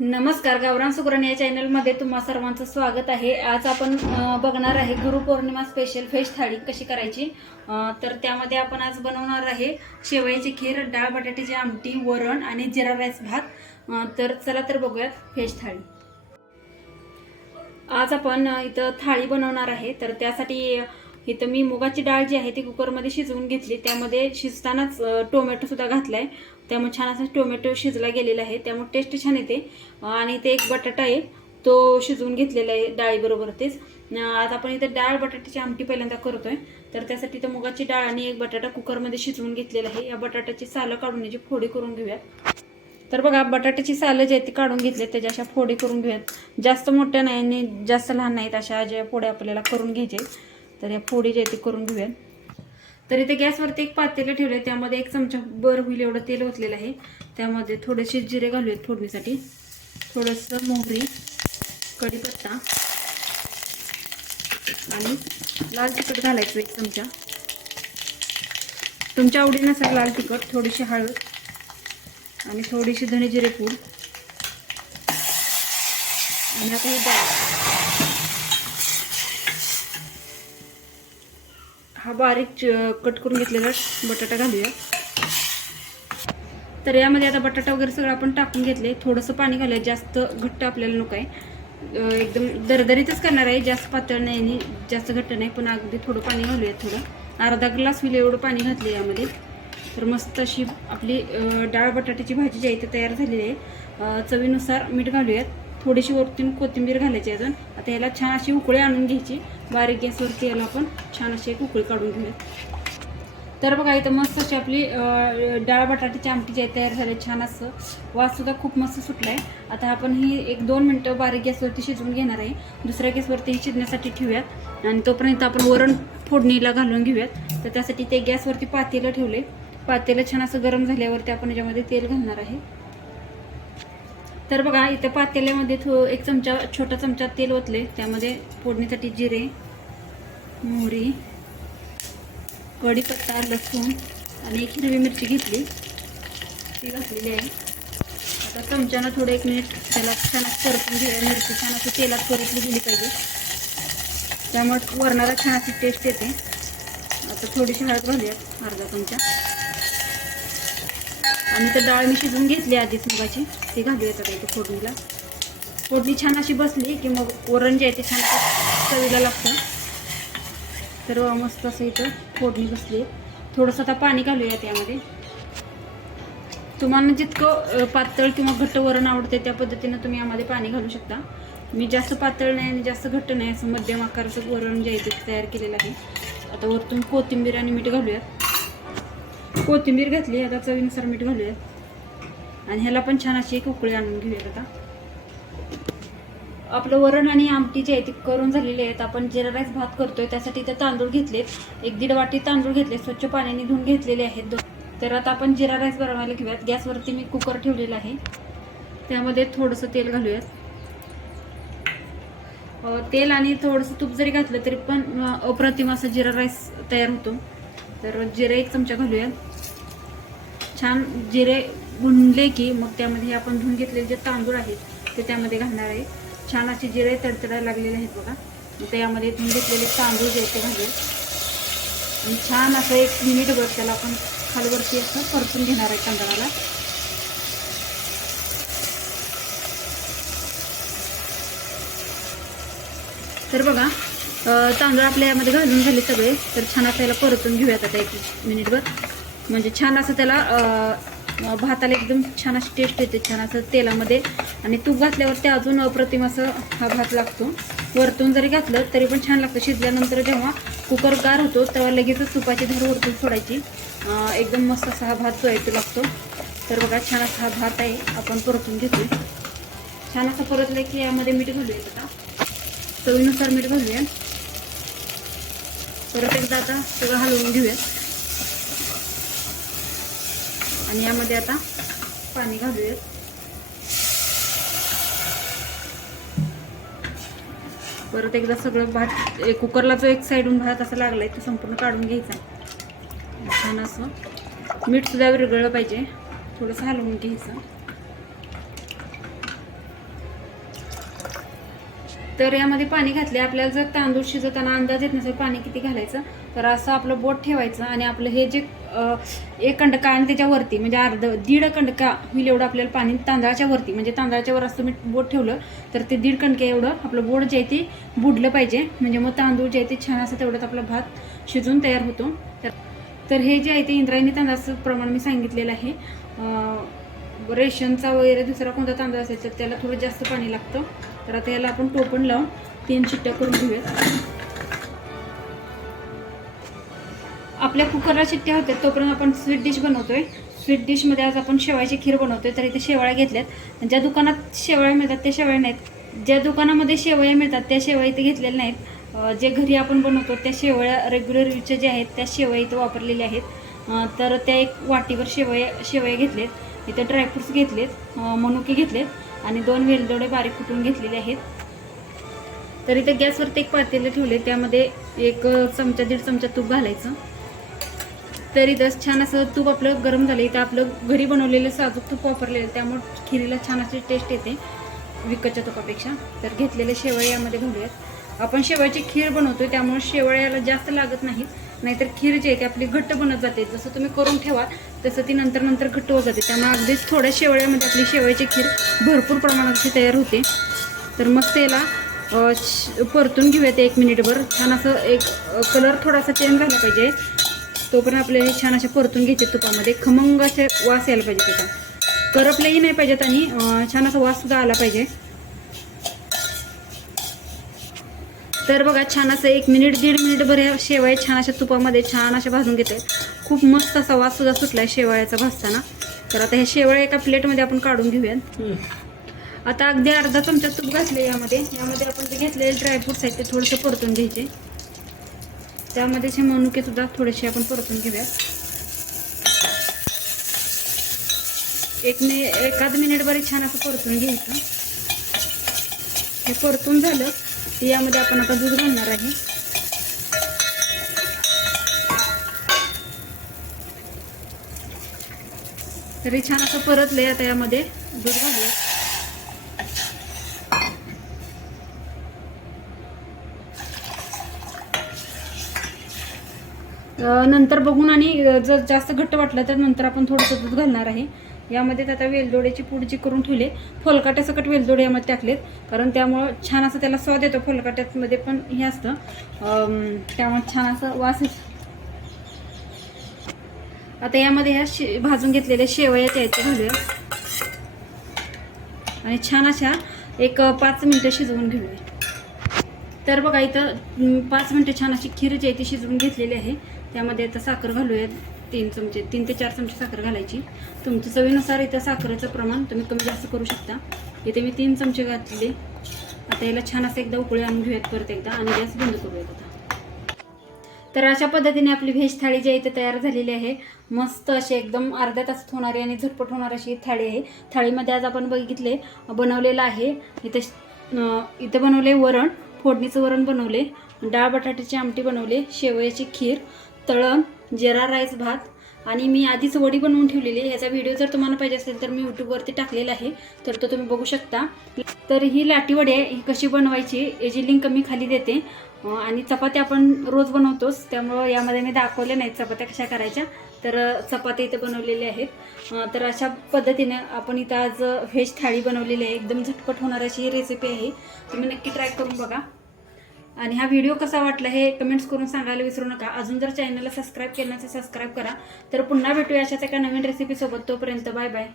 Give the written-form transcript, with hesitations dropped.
नमस्कार, गावरान सुगरण या चॅनलमध्ये तुम्हा सर्वांचं स्वागत आहे। आज आपण बघणार आहे गुरुपौर्णिमा स्पेशल व्हेज थाळी कशी करायची। तर त्यामध्ये आपण आज बनवणार आहे शेवयाची खीर, डाळ बटाट्याची आमटी, वरण आणि जिरा राईस भात। तर चला तर बघूयात व्हेज थाळी। आज आपण इथं थाळी बनवणार आहे। तर त्यासाठी इथं मी मुगाची डाळ जी आहे ती कुकरमध्ये शिजवून घेतली। त्यामध्ये शिजतानाच टोमॅटो सुद्धा घातलाय, त्यामुळे छान असं टोमॅटो शिजला गेलेला आहे, त्यामुळे टेस्ट छान येते। आणि ते एक बटाटा आहे तो शिजवून घेतलेला आहे डाळीबरोबर। तेच आज आपण इथं डाळ बटाट्याची आमटी पहिल्यांदा करतोय। तर त्यासाठी इथं मुगाची डाळ आणि एक बटाटा कुकरमध्ये शिजवून घेतलेला आहे। या बटाट्याची सालं काढून याची फोडी करून घेऊयात। तर बघा, बटाट्याची सालं जी आहे ती काढून घेतली, त्याच्या अशा फोडी करून घेऊयात। जास्त मोठ्या नाही आणि जास्त लहान नाहीत, अशा ज्या फोड्या आपल्याला करून घ्यायचे। तर या फोडी जी आहे ती करून घेऊयात। तर इथे गॅसवरती एक पातेलं ठेवले, त्यामध्ये 1 चमचा बर होईल एवढं तेल ओतलेलं आहे। त्यामध्ये थोडेसे जिरे घालूयात फोडणीसाठी, थोडंसं मोहरी, कढीपत्ता आणि लाल तिखट घालायचं 1 चमचा। तुमच्या आवडीनुसार लाल तिखट, थोडीशी हळद आणि थोडीशी धने जिरे पूड। आणि आता ही डाळ, हा बारीक कट करून घेतलेला बटाटा घालूया। तर यामध्ये आता बटाटा वगैरे सगळं आपण टाकून घेतले। थोडंसं पाणी घालूया, जास्त घट्ट आपल्याला नको आहे, एकदम दरदरीतच करणार आहे, जास्त पातळ नाही आणि जास्त घट्ट नाही, पण अगदी थोडं पाणी घालूया। थोडं अर्धा ग्लास होईल एवढं पाणी घातले यामध्ये। तर मस्त अशी आपली डाळ बटाट्याची भाजी जी आहे ती तयार झालेली आहे। चवीनुसार मीठ घालूयात, थोडीशी वरतून कोथिंबीर घालायची अजून। आता याला छान अशी उकळी आणून घ्यायची, बारीक गॅसवरती याला आपण छान अशी एक उकळी काढून घेऊयात। तर बघा, इथं मस्त अशी आपली डाळ बटाट्याची आमटी जी आहे तयार झाली, छान असं वास सुद्धा खूप मस्त सुटला आहे। आता आपण ही 1-2 मिनटं बारीक गॅसवरती शिजवून घेणार आहे। दुसऱ्या गॅसवरती ही शिजण्यासाठी ठेवूयात आणि तोपर्यंत आपण वरण फोडणीला घालून घेऊयात। तर त्यासाठी ते गॅसवरती पातेलं ठेवले, पातेलं छान असं गरम झाल्यावरती आपण याच्यामध्ये तेल घालणार आहे। तर बघा, इथं पातेल्यामध्ये 1 चमचा, छोटा चमचा तेल ओतले, त्यामध्ये फोडणीसाठी जिरे, मोहरी, कढीपत्ता, लसूण आणि 1 हिरवी मिरची घेतली, ती घातलेली आहे। आता चमच्यानं थोडं 1 मिनिट त्याला छान परतून घेऊया। मिरची छान असं तेलात परतली गेली पाहिजे, त्यामुळे वरणाला छान अशी टेस्ट येते। आता थोडीशी हळद घालूयात, अर्धा चमचा। आणि तर डाळ मी शिजवून घेतली आधीच मुगाची, ती घालूयात आता इथं फोडणीला। फोडणी छान अशी बसली की मग वरण जे आहे ते छान चवीला लागतं। तर मस्त असं इथं फोडणी बसली। थोडंसं आता पाणी घालूया त्यामध्ये। तुम्हाला जितकं पातळ किंवा घट्ट वरण आवडते त्या पद्धतीनं तुम्ही यामध्ये पाणी घालू शकता। मी जास्त पातळ नाही आणि जास्त घट्ट नाही, असं मध्यम आकाराचं वरण जे आहे ते तयार केलेलं आहे। आता वरतून कोथिंबीर आणि मीठ घालूयात, कोथिंबीर घातली, आता चवीनुसार मीठ घालूयात आणि ह्याला पण छान अशी एक उकळी आणून घेऊयात। आता आपलं वरण आणि आमटी जी आहे ती करून झालेली आहेत। आपण जिरा राईस भात करतोय, त्यासाठी इथे तांदूळ घेतलेत, 1-1.5 वाटी तांदूळ घेतले, स्वच्छ पाण्याने धुवून घेतलेले आहेत। तर आता आपण जिरा राईस बनवायला घेऊयात। गॅसवरती मी कुकर ठेवलेला आहे, त्यामध्ये थोडंसं तेल घालूयात। तेल आणि थोडंसं तूप जरी घातलं तरी पण अप्रतिम असं जिरा राईस तयार होतो। तर जिरे 1 चमचा घालूयात। छान जिरे भुनले की मग त्यामध्ये आपण धुवून घेतलेले जे तांदूळ आहेत ते त्यामध्ये घालणार आहे। छान असे जिरे तडतडायला लागलेले आहेत बघा, मग त्यामध्ये धुवून घेतलेले तांदूळ जे आहेत ते घालूयात आणि छान असं 1 मिनिटभर त्याला आपण खालवरती असं परतून घेणार आहे तांदळाला। तर बघा, तांदूळ आपल्या यामध्ये घालून झाले सगळे। तर छान असं याला परतून घेऊयात आता 1 मिनिटभर, म्हणजे छान असं त्याला भाताला एकदम छान अशी टेस्ट येते, छान असं तेलामध्ये। आणि तूप घातल्यावरती अजून अप्रतिम असं हा भात लागतो। वरतून जरी घातलं तरी पण छान लागतं। शिजल्यानंतर जेव्हा कुकर गार होतो तेव्हा लगेचच तुपाची धार वरतून सोडायची, एकदम मस्त असा हा भात जो आहे तो लागतो। तर बघा, छान असा हा भात आहे, आपण परतून घेतो। छान असं परतलं की यामध्ये मीठ घालूयात, आता चवीनुसार मीठ घालूया। परत एकदा आता सगळं हलवून घेऊया आणि यामध्ये आता पाणी घालूयात। परत एकदा सगळं भात, कुकरला जो एक साईडून भात असा लागलाय तो संपूर्ण काढून घ्यायचा। छान असं मीठ सुद्धा विरघळलं पाहिजे, थोडंसं हलवून घ्यायचं। तर यामध्ये पाणी घातले. आपल्याला जर तांदूळ शिजवताना अंदाज येत नसेल पाणी किती घालायचं, तर असं आपलं बोट ठेवायचं आणि आपलं हे जे एक कंडका आणि त्याच्यावरती म्हणजे दीड कंडका होईल एवढं आपल्याला पाणी तांदळाच्या वरती, म्हणजे तांदळाच्या वर असं मी बोट ठेवलं तर ते दीड कणके एवढं आपलं बोट जे आहे ते बुडलं पाहिजे. म्हणजे मग तांदूळ जे आहे ते छान असं तेवढंच आपला भात शिजून तयार होतो. तर हे जे आहे ते इंद्रायणी तांदळाचं प्रमाण मी सांगितलेलं आहे. रेशनचा वगैरे दुसरा कोणता तांदूळ असेल तर त्याला थोडं जास्त पाणी लागतं. तर आता याला आपण टोपण लावून 3 शिट्ट्या करून घेऊयात. आपल्या कुकरला शिट्ट्या होत्या तोपर्यंत आपण स्वीट डिश बनवतोय. स्वीट डिशमध्ये आज आपण शेवयाची खीर बनवतोय. तर इथे शेवया घेतल्यात. ज्या दुकानात शेवया मिळतात त्या शेवया नाहीत, ज्या दुकानामध्ये शेवया मिळतात त्या शेवया इथे घेतलेल्या नाहीत. जे घरी आपण बनवतो त्या शेवया रेग्युलर यूजच्या ज्या आहेत त्या शेवया इथं वापरलेल्या आहेत. तर त्या एक वाटीवर शेवया घेतलेत. इथे ड्रायफ्रुट्स घेतलेत, मनुके घेतलेत आणि 2 वेलदोडे बारीक कुटून घेतलेले आहेत. तर इथे गॅसवरती एक पातेलं ठेवले, त्यामध्ये 1 चमचा 1.5 चमचा तूप घालायचं. तर इथं छान असं तूप आपलं गरम झालं. इथं आपलं घरी बनवलेलं साजूक तूप वापरलेलं, त्यामुळे खिरीला छान अशी टेस्ट येते विकतच्या तुपापेक्षा. तर घेतलेले शेवया यामध्ये घालूयात. आपण शेवयाची खीर बनवतोय त्यामुळे शेवयाला जास्त लागत नाहीत, नाहीतर खीर जी आहे ती आपली घट्ट बनत जाते. जसं तुम्ही करून ठेवा तसं ती नंतर घट्ट होत जाते. त्यामुळे अगदीच थोड्या शेवयामध्ये आपली शेवयाची खीर भरपूर प्रमाणात अशी तयार होते. तर मग त्याला परतून घेऊयात 1 मिनिटभर. छान असं एक कलर थोडासा चेंज झाला पाहिजे तोपर्यंत आपल्याला छान असे परतून घ्यायचे तुपामध्ये. खमंग असे वास यायला पाहिजे, त्याचा करपलेही नाही पाहिजेत आणि छान असा वास सुद्धा आला पाहिजे. तर बघा छान असं 1 मिनिट 1.5 मिनिटभर या शेवया छान अशा तुपामध्ये छान अशा भाजून घेते. खूप मस्त असा वास सुद्धा सुटला आहे शेवयाचा भाजताना. तर आता हे शेवया एका प्लेटमध्ये आपण काढून घेऊयात. आता अगदी अर्धा चमचा तूप घातले यामध्ये आपण जे घेतलेले ड्रायफ्रुट्स आहेत ते थोडेसे परतून घ्यायचे. त्यामध्ये हे मनुके सुद्धा थोडेसे आपण परतून घेऊयात. 1 मिनिटभर छान असं परतून घ्यायचं. हे परतून झालं की यामध्ये आपण आता दूध घालणार आहे. तरी छान असं परतले. आता यामध्ये दूध घालूया. नंतर बघून आणि जर जास्त घट्ट वाटलं तर नंतर आपण थोडंसं दूध घालणार आहे. यामध्ये आता वेलदोड्याची पूड जी करून ठेवले, फोलकाट्यासकट वेलदोडे यामध्ये टाकलेत, कारण त्यामुळं छान असं त्याला स्वाद येतो. फोलकाट्यामध्ये पण हे असतं, त्यामुळे छान असं वास येतो. आता यामध्ये ह्या भाजून घेतलेल्या शेवयाच्या आहेत घालूया आणि छान अशा एक 5 मिनिटं शिजवून घेऊया. तर बघा इथं 5 मिनिटं छान अशी खीर जी आहे ती शिजवून घेतलेली आहे. त्यामध्ये आता साखर घालूया. 3 ते 4 चमचे साखर घालायची. तुमच्या चवीनुसार इथं साखरेचं प्रमाण तुम्ही कमी जास्त करू शकता. इथे मी 3 चमचे घातले. आता याला छान असं एकदा उकळी आणून घेऊयात परत एकदा आणि गॅस बंद करूयात आता. तर अशा पद्धतीने आपली व्हेज थाळी जी आहे ती तयार झालेली आहे. मस्त अशी एकदम अर्ध्या तासात होणारी आणि झटपट होणारी अशी थाळी आहे. थाळीमध्ये आज आपण बनवलेलं आहे. इथं बनवले वरण, फोडणीचं वरण बनवले, डाळ बटाट्याची आमटी बनवले, शेवयाची खीर, तळण, जिरा राईस भात आणि मी आधीच वडी बनवून ठेवलेली. ह्याचा व्हिडिओ जर तुम्हाला पाहिजे असेल तर मी यूट्यूबवरती टाकलेला आहे, तर तो तुम्ही बघू शकता. तर ही लाटी वडी आहे, ही कशी बनवायची याची लिंक मी खाली देते. आणि चपात्या आपण रोज बनवतोच, त्यामुळं यामध्ये मी दाखवले नाहीत चपात्या कशा करायच्या. तर चपात्या इथे बनवलेल्या आहेत. तर अशा पद्धतीने आपण इथं आज व्हेज थाळी बनवलेली आहे. एकदम झटपट होणारी अशी रेसिपी आहे, तुम्ही नक्की ट्राय करून बघा. आणि हा व्हिडिओ कसा वाटला हे कमेंट्स करून सांगायला विसरू नका. अजून जर चॅनलला सबस्क्राईब केलं नसेल सबस्क्राईब करा. तर पुन्हा भेटूया अशाच एका नवीन रेसिपीसोबत. तोपर्यंत बाय बाय.